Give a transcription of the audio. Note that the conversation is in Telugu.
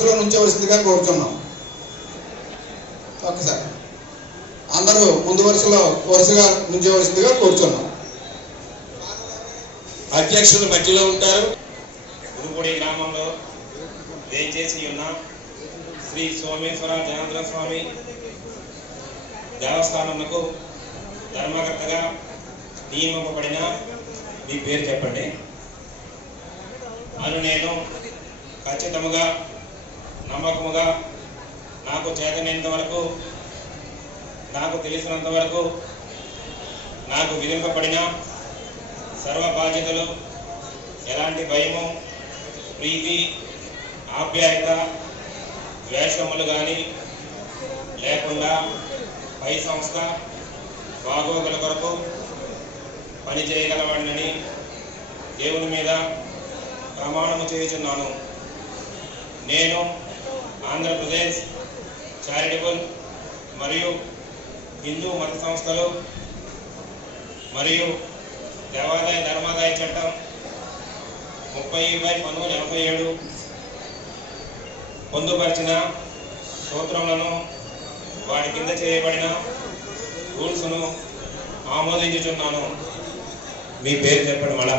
వరుసలో నుంచోవలసిందిగా కోరుతున్నాం. ఒకసారి అందరూ ముందు వరుసగా నుంచోవలసిందిగా కోరుతున్నాం. అధ్యక్షులు మధ్యలో ఉంటారు. గురుపూడి గ్రామంలో వేంచేసి ఉన్న శ్రీ సోమేశ్వర జనార్దన స్వామి దేవస్థానమునకు ధర్మకర్తగా నియమింపబడిన మీ పేరు చెప్పండి. అను నేను ఖచ్చితముగా నమ్మకముగా నాకు చేతనైనంత వరకు నాకు తెలిసినంత వరకు నాకు విధింపబడిన సర్వ బాధ్యతలు ఎలాంటి భయము ప్రీతి ఆప్యాయత ద్వేషములు కానీ లేకుండా పై సంస్థ బాగోగుల కొరకు పనిచేయగలవాడినని దేవుని మీద ప్రమాణము చేయుచున్నాను. నేను ఆంధ్రప్రదేశ్ చారిటబుల్ మరియు హిందూ మత సంస్థలు మరియు దేవాదాయ ధర్మాదాయ చట్టం 30/1987 పొందుపరిచిన సూత్రములను వాటి కింద చేయబడిన రూల్స్ను ఆమోదించుచున్నాను. మీ పేరు చెప్పండి. మళ్ళా